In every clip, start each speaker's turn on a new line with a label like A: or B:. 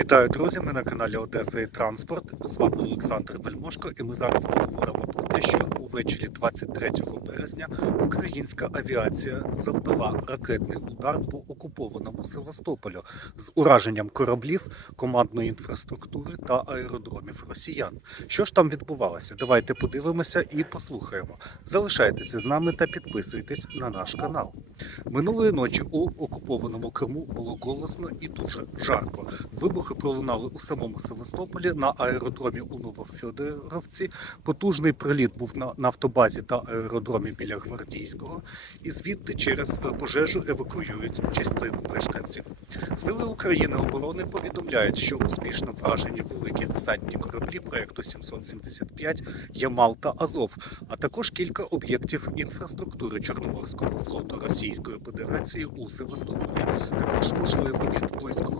A: Вітаю, друзі! Ми на каналі Одеса і Транспорт. З вами Олександр Вельмошко, і ми зараз поговоримо про те, що увечері 23 березня українська авіація завдала ракетний удар по окупованому Севастополю з ураженням кораблів, командної інфраструктури та аеродромів росіян. Що ж там відбувалося? Давайте подивимося і послухаємо. Залишайтеся з нами та підписуйтесь на наш канал. Минулої ночі у окупованому Криму було голосно і дуже жарко. Вибухи пролунали у самому Севастополі на аеродромі у Новофьодоровці. Потужний приліт був на нафтобазі та аеродромі біля Гвардійського. І звідти через пожежу евакуюють частину мешканців. Сили України оборони повідомляють, що успішно вражені великі десантні кораблі проекту 775 Ямал та Азов, а також кілька об'єктів інфраструктури Чорноморського флоту Російської Федерації у Севастополі. Також можливо від близького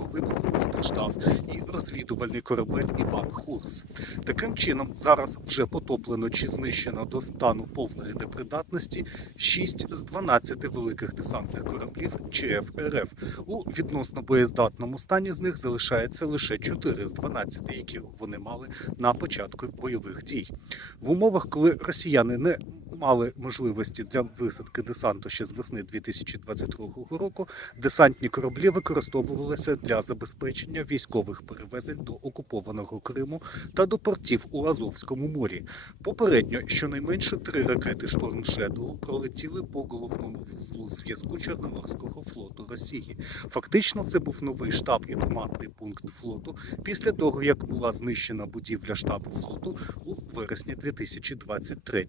A: і розвідувальний корабель Іван Хурс. Таким чином, зараз вже потоплено чи знищено до стану повної непридатності 6 з 12 великих десантних кораблів ЧФ РФ. У відносно боєздатному стані з них залишається лише 4 з 12, які вони мали на початку бойових дій. В умовах, коли росіяни не мали можливості для висадки десанту ще з весни 2022 року, десантні кораблі використовувалися для забезпечення військових перевезень до окупованого Криму та до портів у Азовському морі. Попередньо щонайменше три ракети Шторм Шедоу пролетіли по головному вузлу зв'язку Чорноморського флоту Росії. Фактично, це був новий штаб і командний пункт флоту після того, як була знищена будівля штабу флоту у вересні 2023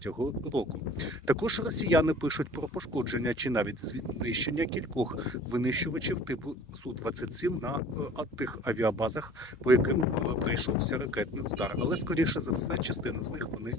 A: року. Також росіяни пишуть про пошкодження чи навіть знищення кількох винищувачів типу Су-27 на е, тих авіабазах, по яким е, прийшовся ракетний удар. Але скоріше за все, частину з них вони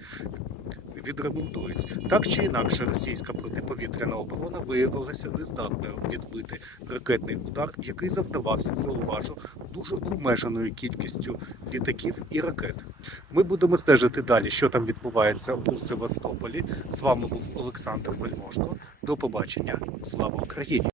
A: відремонтують. Так чи інакше, російська протиповітряна оборона виявилася нездатною відбити ракетний удар, який завдавався, зауважу, дуже обмеженою кількістю літаків і ракет. Ми будемо стежити далі, що там відбувається у Севастополі. З вами був Олександр Вельможко. До побачення. Слава Україні!